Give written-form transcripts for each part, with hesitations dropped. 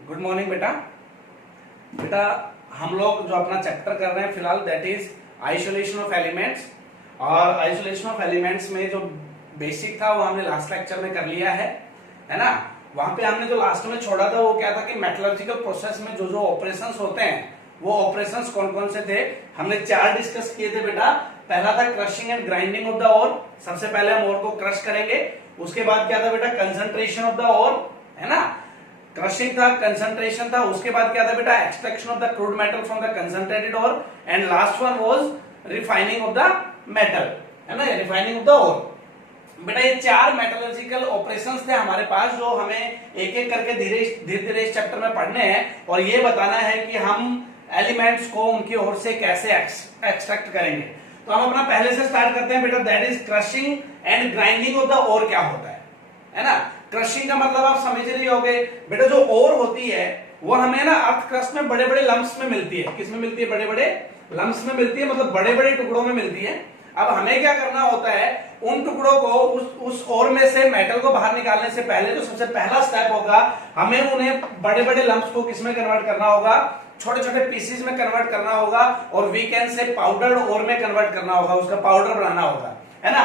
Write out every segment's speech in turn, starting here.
Good morning बेटा। बेटा हम लोग जो अपना चैप्टर कर रहे हैं फिलहाल that is isolation of elements. और आइसोलेशन ऑफ एलिमेंट्स में जो बेसिक था वो हमने लास्ट लेक्चर में कर लिया है ना। वहां पे हमने जो लास्ट में छोड़ा था वो क्या था कि मेटलर्जिकल प्रोसेस में जो जो ऑपरेशंस होते हैं वो ऑपरेशंस कौन कौन से थे। हमने 4 डिस्कस किए थे बेटा। पहला था crushing and grinding of the ore. सबसे पहले हम ओर को क्रश करेंगे। उसके बाद क्या था बेटा, कंसंट्रेशन ऑफ द ओर, है ना। क्रशिंग था, कंसंट्रेशन था। उसके बाद क्या था बेटा, extraction of the crude metal from the concentrated ore. And last one was refining of the metal, है ना, रिफाइनिंग ऑफ द ओर। बेटा ये 4 मेटलर्जिकल ऑपरेशंस थे हमारे पास जो हमें एक एक करके धीरे धीरे इस चैप्टर में पढ़ने हैं और ये बताना है कि हम एलिमेंट्स को उनकी ओर से कैसे एक्सट्रैक्ट करेंगे। तो हम अपना पहले से स्टार्ट करते हैं बेटा, that is crushing and grinding of the ore. क्या होता है ना। क्रशिंग का मतलब आप समझ रही होगे बेटा, जो ओर होती है वो हमें ना अर्थ क्रस्ट में बड़े बड़े लम्प्स में मिलती है। किस में मिलती है? बड़े बड़े लम्प्स में मिलती है, मतलब बड़े बड़े टुकड़ों में मिलती है। अब हमें क्या करना होता है, उन टुकड़ों को उस ओर में से मेटल को बाहर निकालने से पहले जो सबसे पहला स्टेप होगा, हमें उन्हें बड़े बड़े लम्प्स को किसमें कन्वर्ट करना होगा, छोटे छोटे पीसेस में कन्वर्ट करना होगा और वी कैन से पाउडर्ड ओर में कन्वर्ट करना होगा, उसका पाउडर बनाना होगा, है ना।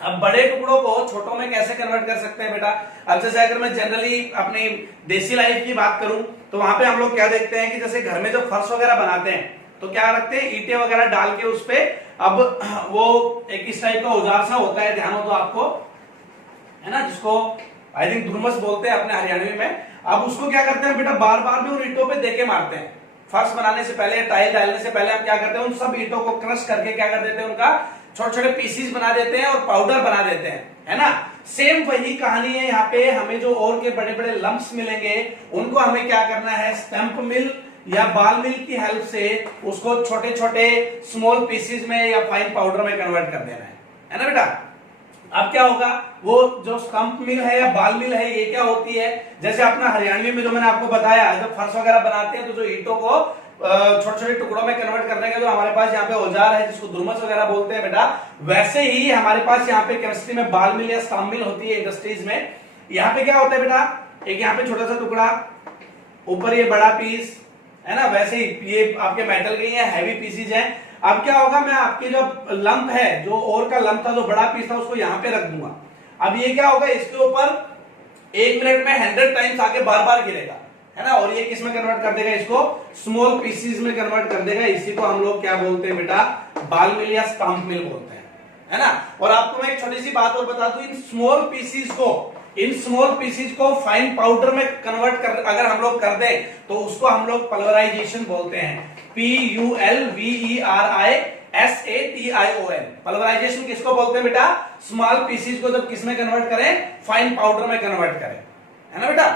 अब बड़े टुकड़ों को छोटों में कैसे कन्वर्ट कर सकते हैं बेटा। अब जैसे अगर मैं जनरली अपनी देसी लाइफ की बात करूं तो वहां पे हम लोग क्या देखते हैं कि जैसे घर में जो फर्श वगैरह बनाते हैं तो क्या रखते हैं, ईंटें वगैरह डाल के उस पे अब वो एक इस टाइप का औजार सा होता है, ध्यान हो तो आपको, है ना, जिसको आई थिंक धुरमस बोलते हैं अपने हरियाणवी में। अब उसको क्या करते हैं बेटा, बार बार भी उन ईंटों पे देके मारते हैं। फर्श बनाने से पहले, टाइल डालने से पहले हम क्या करते हैं, उन सब ईंटों को क्रश करके क्या कर देते हैं, उनका छोटे छोटे पीसीस बना देते हैं और पाउडर बना देते हैं, है ना। सेम वही कहानी है यहाँ पे। हमें जो और के बड़े बड़े लम्प्स मिलेंगे उनको हमें क्या करना है, स्टैंप मिल या बाल मिल की हेल्प से उसको छोटे छोटे स्मॉल पीसेस में या फाइन पाउडर में कन्वर्ट कर देना है ना बेटा। अब क्या होगा, वो जो स्टंप मिल है या बाल मिल है ये क्या होती है, जैसे अपना हरियाणवी में जो मैंने आपको बताया, जब फर्श वगैरह बनाते हैं तो जो ईंटों को छोटे छोटे टुकड़ों में कन्वर्ट करने का जो हमारे पास यहाँ पे औजार है जिसको धुरमस वगैरह बोलते हैं बेटा, वैसे ही हमारे पास यहाँ पे केमिस्ट्री में बाल मिल या स्टंप मिल होती है इंडस्ट्रीज में। यहाँ पे क्या होता है बेटा, एक यहाँ पे छोटा सा टुकड़ा, ऊपर ये बड़ा पीस, है ना। वैसे ही ये आपके मेटल के हैवी पीसेज हैं। अब क्या होगा, मैं आपके जो लंप है, जो ओर का लंप था, जो बड़ा पीस था, उसको यहाँ पे रख दूंगा। अब ये क्या होगा, इसके ऊपर 1 मिनट में 100 टाइम्स आके बार बार गिरेगा, है ना। और ये किस में कन्वर्ट कर देगा, इसको स्मॉल पीसेस में कन्वर्ट कर देगा। इसी को हम लोग क्या बोलते हैं बेटा, बाल मिल या स्टंप मिल बोलते हैं, है ना। और आपको मैं एक छोटी सी बात और बता दूं, इन स्मॉल पीसेस को फाइन पाउडर में कन्वर्ट कर अगर हम लोग कर दें तो उसको हम लोग पल्वराइजेशन बोलते हैं। PULVERISATION। पल्वराइजेशन किसको बोलते हैं बेटा, स्मॉल पीसेस को जब किस में कन्वर्ट करें, फाइन पाउडर में कन्वर्ट करें, है ना बेटा।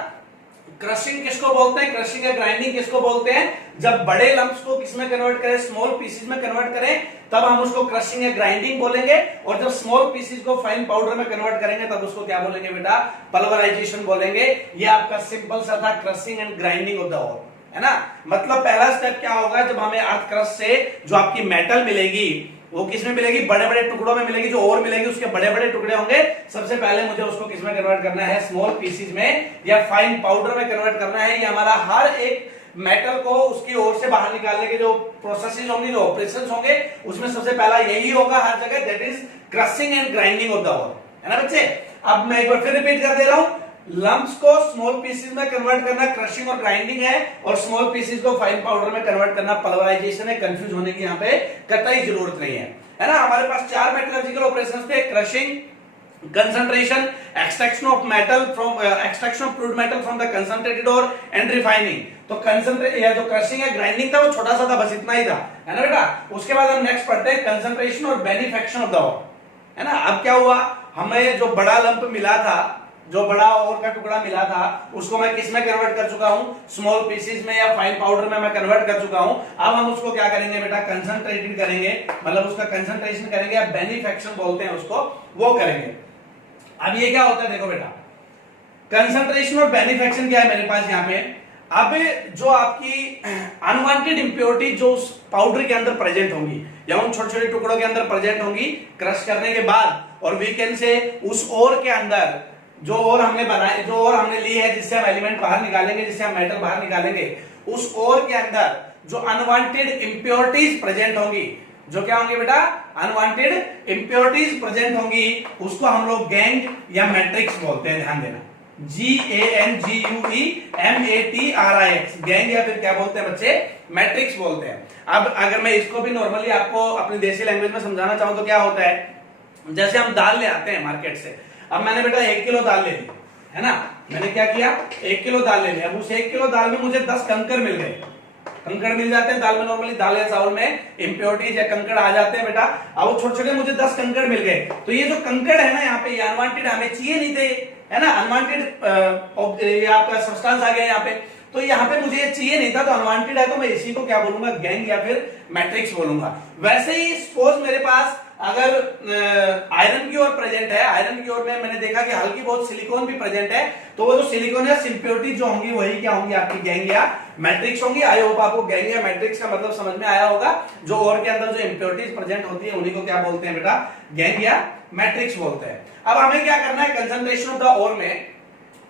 क्रशिंग किसको बोलते हैं, क्रशिंग या ग्राइंडिंग किसको बोलते हैं, जब बड़े लम्प्स को किसमें कन्वर्ट करें, स्मॉल पीसेस में कन्वर्ट करें, तब हम उसको क्रशिंग या ग्राइंडिंग बोलेंगे। और जब स्मॉल पीसेस को फाइन पाउडर में कन्वर्ट करेंगे तब उसको क्या बोलेंगे बेटा, पल्वराइजेशन बोलेंगे। ये आपका सिंपल सा था crushing and grinding of the ore, है ना। मतलब पहला स्टेप क्या होगा, जब हमें अर्थ क्रस्ट से जो आपकी मेटल मिलेगी वो किसमें मिलेगी, बड़े बड़े टुकड़ों में मिलेगी। जो और मिलेगी उसके बड़े बड़े टुकड़े होंगे। सबसे पहले मुझे उसको किसमें कन्वर्ट करना है, स्मॉल पीसेस में या फाइन पाउडर में कन्वर्ट करना है। ये हमारा हर एक मेटल को उसकी ओर से बाहर निकालने के जो प्रोसेसेस होंगे, जो ऑपरेशंस होंगे, उसमें सबसे पहला यही होगा हर जगह, that is crushing and grinding of the ore, है ना बच्चे। अब मैं एक बार फिर रिपीट कर दे रहा हूं, लम्प्स को स्मॉल पीसेस में कन्वर्ट करना क्रशिंग और ग्राइंडिंग है, और स्मॉल पीसेस को फाइन पाउडर में कन्वर्ट करना पल्वराइजेशन है। कंफ्यूज होने की यहाँ पे कतई जरूरत नहीं है ना। हमारे पास 4 मेटलर्जिकल ऑपरेशंस थे, crushing, concentration, extraction of crude metal from the concentrated ore and refining. तो कंसंट्रेट या जो क्रशिंग या ग्राइंडिंग था वो छोटा सा था, बस इतना ही था, है ना बेटा। उसके बाद हम नेक्स्ट पढ़ते हैं कंसंट्रेशन और बेनिफेक्शन ऑफ द ओर, है ना। अब क्या हुआ, हमें जो बड़ा लंप मिला था, जो बड़ा ओर का टुकड़ा मिला था, उसको मैं किस में कन्वर्ट कर चुका हूं, स्मॉल पीसेस में या फाइन पाउडर में मैं कन्वर्ट कर चुका हूं। अब हम उसको क्या करेंगे बेटा, कंसंट्रेटेड करेंगे, मतलब उसका कंसंट्रेशन करेंगे या बेनिफेक्शन बोलते हैं उसको, वो करेंगे। अब ये क्या होता है, देखो बेटा, कंसंट्रेशन और बेनिफेक्शन क्या है मेरे पास यहाँ पे। अब जो आपकी अनवांटेड इंप्योरिटी जो उस पाउडर के अंदर प्रेजेंट होंगी या उन छोटे छोटे टुकड़ों के अंदर प्रेजेंट होंगी क्रश करने के बाद, और वीकेंड से उस ओर के अंदर जो और हमने बनाए, जो और हमने ली है जिससे हम एलिमेंट बाहर निकालेंगे, जिससे हम मेटल बाहर निकालेंगे, उस और के अंदर जो अनवांटेड इंप्योरिटीज प्रेजेंट होंगी, जो क्या होंगी बेटा, अनवांटेड इंप्योरिटीज प्रेजेंट होंगी, उसको हम लोग गैंग या मैट्रिक्स बोलते हैं। ध्यान देना, GANGUEMATRIX, गैंग या फिर क्या बोलते हैं बच्चे, मैट्रिक्स बोलते हैं। अब अगर मैं इसको भी नॉर्मली आपको अपनी देसी लैंग्वेज में समझाना चाहूं तो क्या होता है, जैसे हम दाल ले आते हैं मार्केट से। अब मैंने बेटा 1 किलो दाल ले ली, है ना, मैंने क्या किया, 1 किलो दाल ले लिया। अब उस 1 किलो दाल में मुझे 10 कंकड़ मिल गए। कंकड़ मिल जाते हैं दाल में, नॉर्मली दाल या चावल में इम्प्योरिटीज या कंकड़ आ जाते हैं बेटा। अब वो छोटे छोटे मुझे 10 कंकड़ मिल गए, तो ये जो कंकड़ है ना यहाँ पे, ये अनवांटेड हमें चाहिए नहीं थे, है ना, अनवांटेड आपका सब्सटेंस आ गया यहाँ पे, तो यहाँ पे मुझे ये चाहिए नहीं था, तो अनवांटेड है, तो मैं इसी को क्या बोलूंगा, गैंग या फिर मैट्रिक्स बोलूंगा। वैसे ही सपोज मेरे पास अगर आयरन की ओर प्रेजेंट है, आयरन की ओर में मैंने देखा कि हल्की बहुत सिलिकॉन भी प्रेजेंट है, तो वो जो सिलिकॉन या इम्प्योरिटीज जो होंगी वही क्या होंगी, आपकी गैंग या मैट्रिक्स होंगी। आई होप आपको गैंग या मैट्रिक्स का मतलब समझ में आया होगा। जो ओर के अंदर जो इम्प्योरिटीज प्रेजेंट होती है उन्हीं को क्या बोलते हैं बेटा, गैंग या मैट्रिक्स बोलते हैं। अब हमें क्या करना है, कंसंट्रेशन ऑफ द ओर में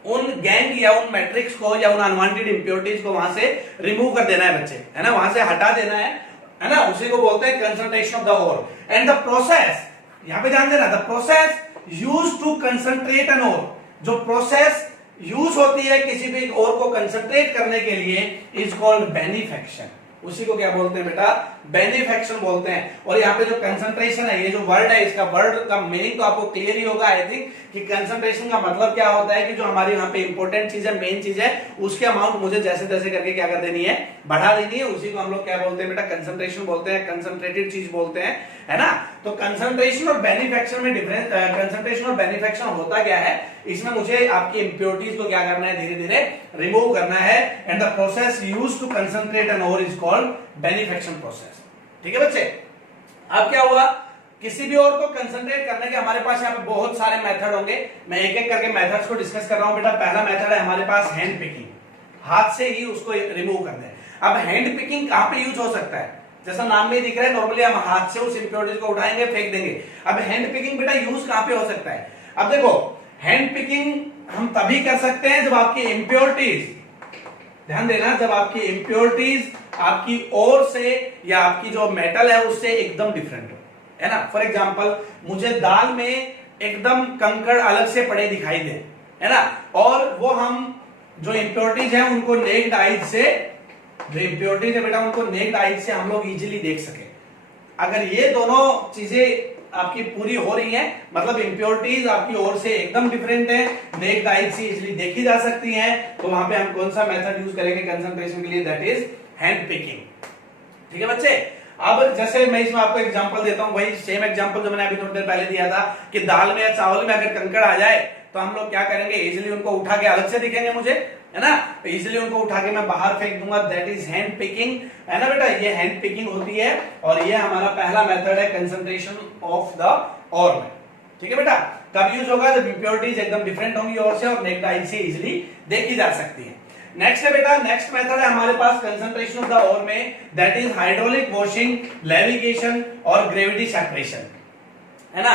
उन गैंग या उन मैट्रिक्स को या उन अनवांटेड इंप्योरिटीज को वहां से रिमूव कर देना है बच्चे, है ना, वहां से हटा देना है ना, उसी को बोलते हैं concentration of the ore. And the process, यहां पे ध्यान देना, the process used to concentrate an ore, जो प्रोसेस यूज होती है किसी भी ओर को कंसंट्रेट करने के लिए, इज कॉल्ड बेनिफेक्शन। उसी को क्या बोलते हैं बेटा, बेनिफेक्शन बोलते हैं। और यहाँ पे जो कंसंट्रेशन है, ये जो वर्ड है, इसका वर्ड का मीनिंग तो आपको क्लियर ही होगा आई थिंक, कि कंसंट्रेशन का मतलब क्या होता है कि जो हमारी यहाँ पे इंपॉर्टेंट चीज है, मेन चीज है, उसके अमाउंट मुझे जैसे तैसे करके क्या कर देनी है, बढ़ा देनी है। उसी को हम लोग क्या बोलते हैं बेटा, कंसंट्रेशन बोलते हैं, कंसंट्रेटेड चीज बोलते हैं, है ना। तो कंसंट्रेशन और बेनिफेक्शन में डिफरेंस, कंसंट्रेशन और बेनिफेक्शन होता क्या है, इसमें मुझे आपकी इंप्योरिटीज को क्या करना है, धीरे धीरे रिमूव करना है। And the process used to concentrate an ore is called beneficiation process. ठीक है बच्चे। अब क्या हुआ, किसी भी ओर को कंसंट्रेट करने के हमारे पास यहाँ पे बहुत सारे मेथड होंगे, मैं एक एक करके मेथड्स को डिस्कस कर रहा हूं बेटा। पहला मेथड है हमारे पास हैंड पिकिंग, हाथ से ही उसको रिमूव करना है। अब हैंड पिकिंग कहां पे यूज हो सकता है, जैसा नाम में दिख रहा है, नॉर्मली हम हाथ से उस इंप्योरिटीज को उठाएंगे, फेंक देंगे। अब हैंड पिकिंग बेटा यूज कहां पे हो सकता है, अब देखो हैंड पिकिंग हम तभी कर सकते हैं जब आपकी इंप्योरिटीज, ध्यान देना, जब आपकी इंप्योरिटीज आपकी ओर से या आपकी जो मेटल है उससे एकदम डिफरेंट हो, है ना। फॉर एग्जांपल मुझे दाल में एकदम कंकड़ अलग से पड़े दिखाई दे, है ना, और वो हम जो इंप्योरिटीज है उनको नेक्ड आइज से, जो इंप्योरिटीज है बेटा उनको नेक्ड आइज से हम लोग इजीली देख सके। अगर ये दोनों चीजें आपकी पूरी हो रही है, मतलब इंप्योरिटीज आपकी ओर से एकदम डिफरेंट है, नेक्ड आइज से इजीली देखी जा सकती हैं, तो वहां पे हम कौन सा मेथड यूज करेंगे कंसंट्रेशन के लिए, दैट इज हैंड पिकिंग। ठीक है बच्चे। अब जैसे मैं इसमें आपको एग्जांपल देता हूं, वही सेम एग्जांपल जो मैंने अभी थोड़ी देर पहले दिया था कि दाल में या चावल में अगर कंकड़ आ जाए तो हम लोग क्या करेंगे, इजीली उनको उठा के अलग से दिखेंगे मुझे, है ना, तो इजीली उनको उठा के मैं बाहर फेंक दूंगा, दैट इज हैंड पिकिंग, है ना बेटा, ये हैंड पिकिंग होती है। और ये हमारा पहला मेथड है कंसंट्रेशन ऑफ द ओर में। ठीक है बेटा। कब यूज होगा, जब इंप्योरिटीज एकदम डिफरेंट होंगी ओर से और नेक्ड आई से इजीली देखी जा सकती है। नेक्स्ट है बेटा, नेक्स्ट मेथड है हमारे पास कंसंट्रेशन ऑफ द ओर में, that is hydraulic washing, levigation और ग्रेविटी सेपरेशन, है ना।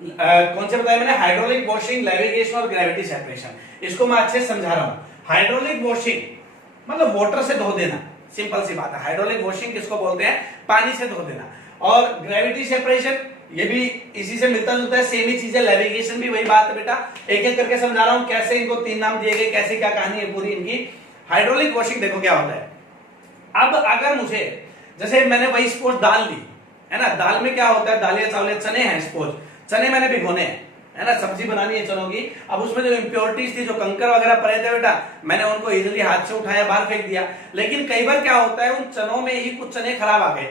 कौन से बताया मैंने, हाइड्रोलिक वॉशिंग, लेविगेशन और ग्रेविटी सेपरेशन। इसको मैं अच्छे से समझा रहा हूं। हाइड्रोलिक वॉशिंग मतलब वाटर से धो देना, सिंपल सी बात है। हाइड्रोलिक वॉशिंग किसको बोलते हैं, पानी से धो देना। और ग्रेविटी सेपरेशन ये भी इसी से मिलता जुलता है, सेम ही चीज है। लेविगेशन भी वही बात है बेटा, एक एक करके समझा रहा हूं कैसे इनको 3 नाम दिए गए, कैसे क्या कहानी है पूरी इनकी। हाइड्रोलिक वॉशिंग देखो क्या होता है। अब अगर मुझे, जैसे मैंने वही सपोज दाल ली, है ना, दाल में क्या होता है, दाल या चावल चने हैं, सपोज चने मैंने भिगोने हैं, है ना, सब्जी बनानी है चनों की। अब उसमें जो इंप्योरिटीज थी, जो कंकर वगैरह पड़े थे बेटा, मैंने उनको इजीली हाथ से उठाया, बाहर फेंक दिया। लेकिन कई बार क्या होता है, उन चनों में ही कुछ चने खराब आ गए,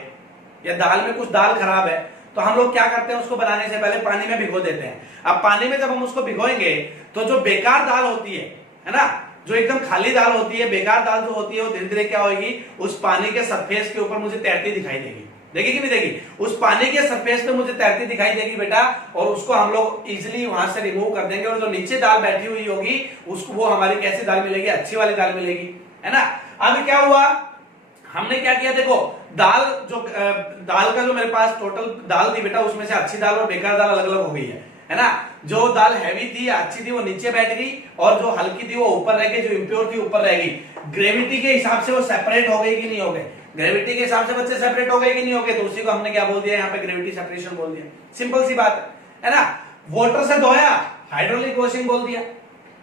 या दाल में कुछ दाल खराब है, तो हम लोग क्या करते हैं, उसको बनाने से पहले पानी में भिगो देते हैं। अब पानी में जब हम उसको भिगोएंगे तो जो बेकार दाल होती है ना, जो एकदम खाली दाल होती है, बेकार दाल जो होती है, वो धीरे धीरे क्या होगी, उस पानी के सरफेस के ऊपर मुझे तैरती दिखाई देगी। देखेगी नहीं देगी, उस पानी के सरफेस पे मुझे तैरती दिखाई देगी बेटा, और उसको हम लोग इजीली वहां से रिमूव कर देंगे। और जो नीचे दाल बैठी हुई होगी उसको, वो हमारी कैसी दाल मिलेगी, अच्छी वाली दाल मिलेगी, है ना। अब क्या हुआ, हमने क्या किया, देखो दाल जो दाल का जो मेरे पास टोटल दाल थी बेटा, उसमें से अच्छी दाल और बेकार दाल अलग अलग हो गई है है ना। जो दाल हैवी थी, अच्छी थी, वो नीचे बैठ गई, और जो हल्की थी वो ऊपर रह गई, जो इम्प्योर थी ऊपर रह गई। ग्रेविटी के हिसाब से वो सेपरेट हो गई कि नहीं हो गए? ग्रेविटी के हिसाब से बच्चे सेपरेट हो गए कि नहीं हो गए? तो उसी को हमने क्या बोल दिया यहाँ पे? ग्रेविटी सेपरेशन बोल दिया। सिंपल सी बात है ना। वाटर से धोया, हाइड्रोलिक वॉशिंग बोल दिया,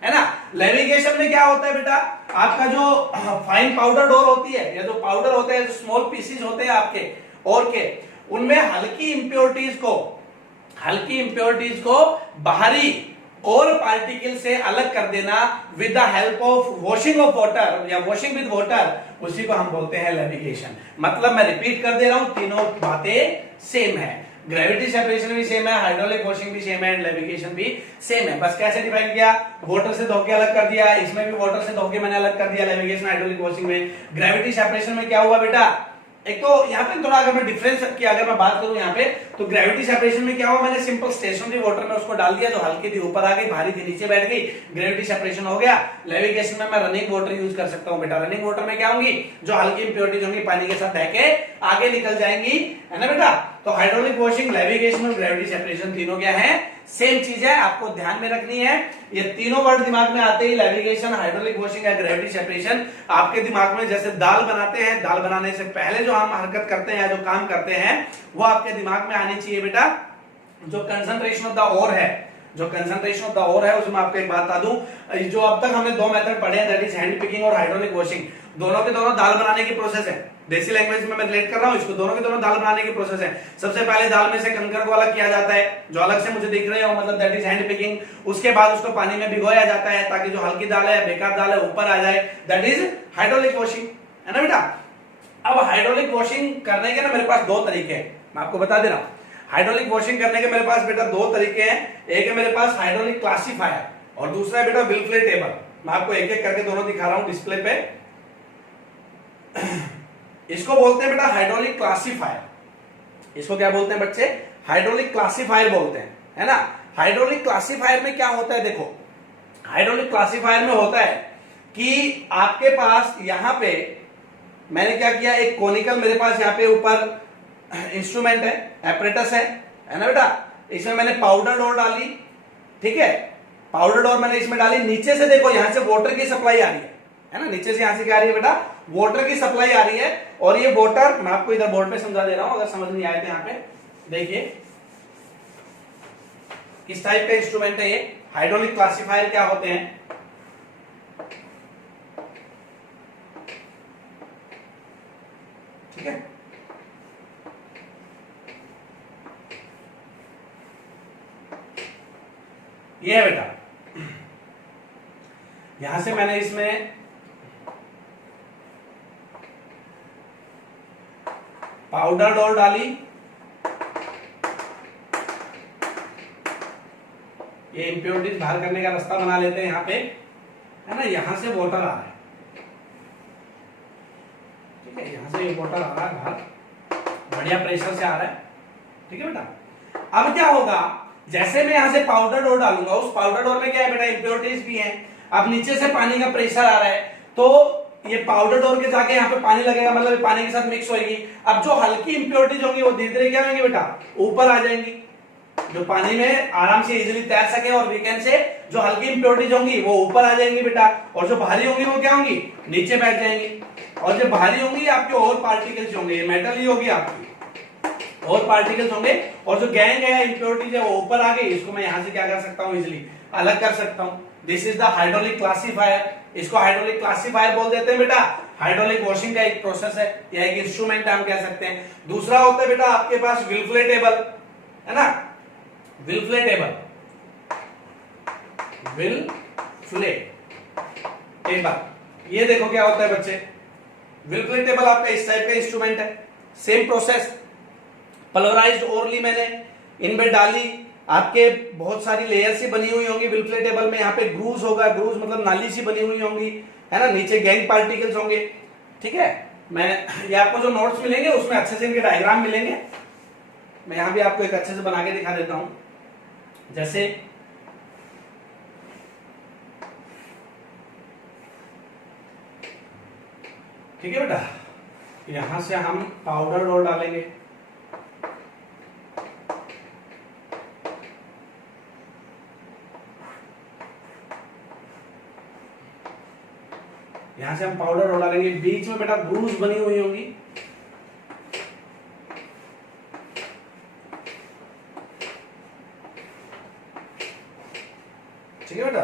है ना। लेविगेशन में क्या होता है बेटा? आपका जो फाइन पाउडर डोर होती है, या जो पाउडर होते हैं, जो स्मॉल पीसेस होते हैं आपके और के, उनमें हल्की इंप्योरिटीज को बाहरी और पार्टिकल से अलग कर देना with the help of washing of water या वॉशिंग विद वाटर, उसी को हम बोलते हैं लेविगेशन। मतलब मैं रिपीट कर दे रहा हूं, तीनों बातें सेम है। ग्रेविटी सेपरेशन भी सेम है, हाइड्रोलिक वॉशिंग भी सेम है, एंड लेविगेशन भी सेम है। बस कैसे डिफाइन किया? वाटर से धो के अलग कर दिया, इसमें भी वाटर से धो के मैंने अलग कर दिया, लेविगेशन हाइड्रोलिक वॉशिंग में। ग्रेविटी सेपरेशन में क्या हुआ बेटा? एक तो यहाँ पे थोड़ा अगर मैं डिफरेंस की अगर मैं बात करूं यहाँ पे, तो ग्रेविटी सेपरेशन में क्या हुआ? मैंने सिंपल स्टेशनरी वाटर में उसको डाल दिया, जो हल्की थी ऊपर आ गई, भारी थी नीचे बैठ गई, ग्रेविटी सेपरेशन हो गया। लेविगेशन में मैं रनिंग वाटर यूज कर सकता हूँ बेटा। रनिंग वाटर में क्या होंगी? जो हल्की इंप्योरिटीज होंगी पानी के साथ बह के आगे निकल जाएंगी, है ना बेटा। तो हाइड्रोलिक वॉशिंग, लेविगेशन और ग्रेविटी सेपरेशन तीनों क्या है? सेम चीज है, आपको ध्यान में रखनी है। ये तीनों वर्ड दिमाग में आते ही लेविगेशन, हाइड्रोलिक वॉशिंग या ग्रेविटी सेपरेशन आपके दिमाग में, जैसे दाल बनाते हैं, दाल बनाने से पहले जो हम हरकत करते हैं या जो काम करते हैं, वो आपके दिमाग में आनी चाहिए बेटा। जो कंसंट्रेशन ऑफ द ओर है, उसमें आपको एक बात बता दूं, जो अब तक हमने दो मेथड पढ़े हैं, दैट इज हैंड पिकिंग और हाइड्रोलिक वॉशिंग, दोनों के दोनों दाल बनाने की प्रोसेस है। देसी लैंग्वेज में मैं रिलेट कर रहा हूं इसको, दोनों के दोनों दाल बनाने की प्रोसेस है। सबसे पहले दाल में से कंकर को अलग किया जाता है, जो अलग से मुझे दिख रहे हो, मतलब दैट इज हैंड पिकिंग। उसके बाद उसको पानी में भिगोया जाता है ताकि जो हल्की दाल है, बेकार दाल है, ऊपर आ जाए, दैट इज हाइड्रोलिक वॉशिंग, है ना बेटा। अब हाइड्रोलिक वॉशिंग करने के ना मेरे पास दो तरीके हैं, मैं आपको बता दे रहा हूं। हाइड्रोलिक वॉशिंग करने के मेरे पास बेटा दो तरीके हैं। एक है मेरे पास हाइड्रोलिक क्लासिफायर और दूसरा है बेटा विलफ्ले टेबल। मैं आपको एक एक करके दोनों दिखा रहा हूं डिस्प्ले पे। इसको बोलते हैं बेटा हाइड्रोलिक क्लासिफायर। इसको क्या बोलते हैं बच्चे? हाइड्रोलिक क्लासिफायर बोलते हैं, है ना। हाइड्रोलिक क्लासिफायर में क्या होता है? देखो, हाइड्रोलिक क्लासिफायर में होता है कि आपके पास यहां पे मैंने क्या किया, एक कोनिकल मेरे पास यहाँ पे ऊपर इंस्ट्रूमेंट है, एपरेटस है ना बेटा। इसमें मैंने पाउडर डोर डाली, ठीक है, पाउडर डोर मैंने इसमें डाली। नीचे से देखो, यहां से वाटर की सप्लाई आ रही है ना, नीचे से यहां से क्या आ रही है बेटा? वाटर की सप्लाई आ रही है। और ये वाटर मैं आपको इधर बोर्ड पे समझा दे रहा हूं, अगर समझ नहीं आए तो यहाँ पे देखिए, किस टाइप का इंस्ट्रूमेंट है ये। हाइड्रोलिक क्लासिफायर क्या होते हैं? ठीक है, ये है बेटा। यहां से मैंने इसमें पाउडर डोर डाली, ये इंप्योरिटीज बाहर करने का रास्ता बना लेते हैं यहाँ पे, है ना। यहां से वाटर आ रहा है, ठीक है, यहां से ये वाटर आ रहा है बाहर, बढ़िया प्रेशर से आ रहा है, ठीक है बेटा। अब क्या होगा, जैसे मैं यहां से पाउडर डोर डालूंगा, उस पाउडर डोर में क्या है बेटा? इंप्योरिटीज भी है। अब नीचे से पानी का प्रेशर आ रहा है, तो ये पाउडर डोर के जाके यहाँ पे पानी लगेगा, मतलब पानी के साथ मिक्स होगी। अब जो हल्की इंप्योरिटीज होंगी वो धीरे धीरे क्या होंगी बेटा? ऊपर आ जाएंगी, जो पानी में आराम से इजीली तैर सके, और वीकेंड से जो हल्की इंप्योरिटीज होंगी वो ऊपर आ जाएंगी बेटा, और जो भारी होंगी वो क्या होंगी? नीचे बैठ जाएंगी। और जो भारी होंगी आपके और पार्टिकल्स होंगे, ये मेटल ही होगी आपकी, और पार्टिकल्स होंगे, और जो गैंग है, इंप्योरिटीज है, वो ऊपर आ गई। इसको मैं यहां से क्या कर सकता हूं? इजीली अलग कर सकता हूं। This is the hydraulic classifier. इसको हाइड्रोलिक क्लासिफायर बोल देते हैं बेटा। हाइड्रोलिक वॉशिंग का एक प्रोसेस है या एक इंस्ट्रूमेंट हम कह सकते हैं। दूसरा होता है बेटा आपके पास विलफ्ले टेबल, है ना। विलफ्ले टेबल, विलफ्ले टेबल, ये देखो क्या होता है बच्चे। विलफ्ले टेबल आपका इस टाइप का इंस्ट्रूमेंट है, सेम प्रोसेस। पल्वराइज्ड ओरली मैंने इनमें डाली, आपके बहुत सारी लेयर सी बनी हुई होंगी विलफ्ले टेबल में। यहाँ पे ग्रूव्स होगा, ग्रूव्स मतलब नाली सी बनी हुई होंगी, है ना। नीचे गैंग पार्टिकल्स होंगे, ठीक है। मैं ये आपको जो नोट्स मिलेंगे उसमें अच्छे से इनके डायग्राम मिलेंगे। मैं यहाँ भी आपको एक अच्छे से बना के दिखा देता हूं। जैसे ठीक है बेटा, यहां से हम पाउडर डोर डालेंगे, यहां से हम पाउडर और डालेंगे, बीच में बेटा ग्रूव्स बनी हुई होंगी, ठीक है बेटा।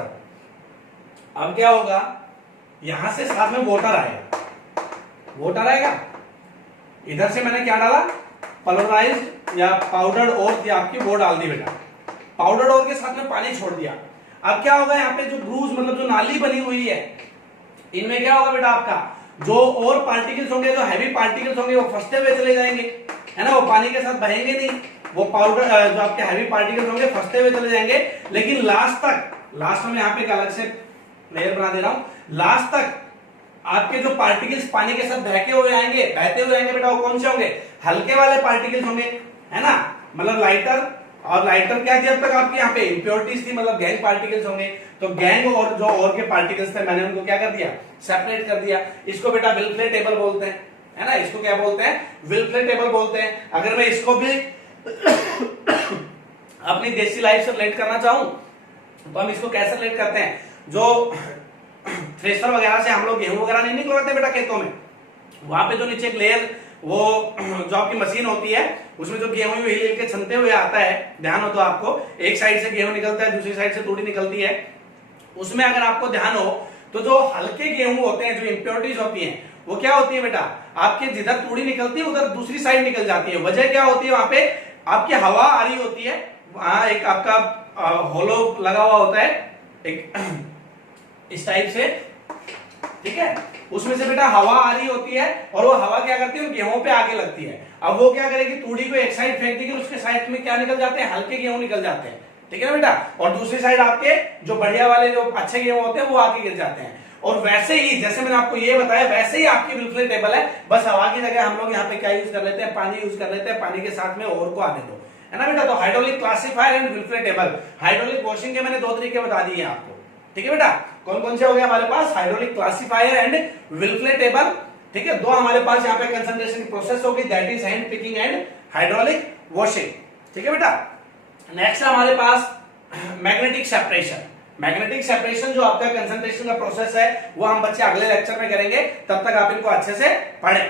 अब क्या होगा, यहां से साथ में वाटर आएगा, वाटर आएगा, इधर से मैंने क्या डाला, पल्वराइज्ड या पाउडर्ड और थी आपकी, वो डाल दी बेटा, पाउडर्ड और के साथ में पानी छोड़ दिया। अब क्या होगा, यहाँ पे जो ग्रूव्स मतलब जो नाली बनी हुई है, इनमें क्या होगा बेटा, आपका जो और पार्टिकल्स होंगे, जो हैवी पार्टिकल्स होंगे, वो फंसते हुए चले जाएंगे, है ना, वो पानी के साथ बहेंगे नहीं, वो पाउडर जो आपके हैवी पार्टिकल्स होंगे फंसते हुए चले जाएंगे, लेकिन लास्ट में यहाँ पे एक अलग से लेयर बना दे रहा हूं, लास्ट तक आपके जो पार्टिकल्स पानी के साथ बहते हुए आएंगे बेटा, वो कौन से होंगे, हल्के वाले पार्टिकल्स होंगे, है ना, मतलब लाइटर, और लाइटर क्या थी अब तक आपके यहाँ पे, इंप्योरिटीज थी, मतलब गैंग पार्टिकल्स होंगे, तो गैंग और जो और के पार्टिकल्स थे मैंने उनको क्या कर दिया, सेपरेट कर दिया। इसको बेटा विल्फले टेबल बोलते हैं, है ना, इसको क्या बोलते हैं, विल्फले टेबल बोलते हैं। अगर मैं इसको भी अपनी देसी लाइफ से रिलेट करना चाहूं तो हम इसको कैसे रिलेट करते हैं, जो थ्रेशर वगैरह से हम लोग गेहूं वगैरह नहीं निकलवाते बेटा खेतों में, वहां पे जो नीचे एक लेयर, वो जो आपकी मशीन होती है, उसमें जो गेहूं हिल के छनते हुए आता है, ध्यान हो तो आपको, एक साइड से गेहूं निकलता है, दूसरी साइड से तूड़ी निकलती है, उसमें अगर आपको ध्यान हो तो जो हल्के गेहूं होते हैं, जो इंप्योरिटीज होती हैं, वो क्या होती है बेटा, आपके जिधर तूड़ी निकलती है उधर दूसरी साइड निकल जाती है। वजह क्या होती है, वहां पे आपकी हवा आ रही होती है, वहां एक आपका होलो लगा हुआ होता है एक इस टाइप से, ठीक है, उसमें से बेटा हवा आ रही होती है, और वो हवा क्या करती है, गेहूं पे आके लगती है। अब वो क्या करेगी, तूड़ी को एक साइड फेंक देगी, उसके साइड में क्या निकल जाते हैं, हल्के गेहूं निकल जाते हैं, ठीक है ना बेटा, और दूसरी साइड आपके जो बढ़िया वाले जो अच्छे गेहूं होते हैं वो आके गिर जाते हैं। और वैसे ही जैसे मैंने आपको ये बताया, वैसे ही आपकी विल्फले टेबल है, बस हवा की जगह हम लोग यहाँ पे क्या यूज कर लेते हैं, पानी यूज कर लेते हैं, पानी के साथ में और को आने दो, है ना बेटा। तो hydraulic classifier and Wilfley table, hydraulic washing के मैंने 2 तरीके बता दिए आपको, ठीक है बेटा। कौन कौन से हो गए हमारे पास, hydraulic classifier and Wilfley table, ठीक है। 2 हमारे पास यहाँ पे कंसंट्रेशन की प्रोसेस होगी, that is hand picking and hydraulic washing, ठीक है बेटा। नेक्स्ट हमारे पास मैग्नेटिक सेपरेशन। मैग्नेटिक सेपरेशन जो आपका कंसंट्रेशन का प्रोसेस है, वो हम बच्चे अगले लेक्चर में करेंगे, तब तक आप इनको अच्छे से पढ़ें।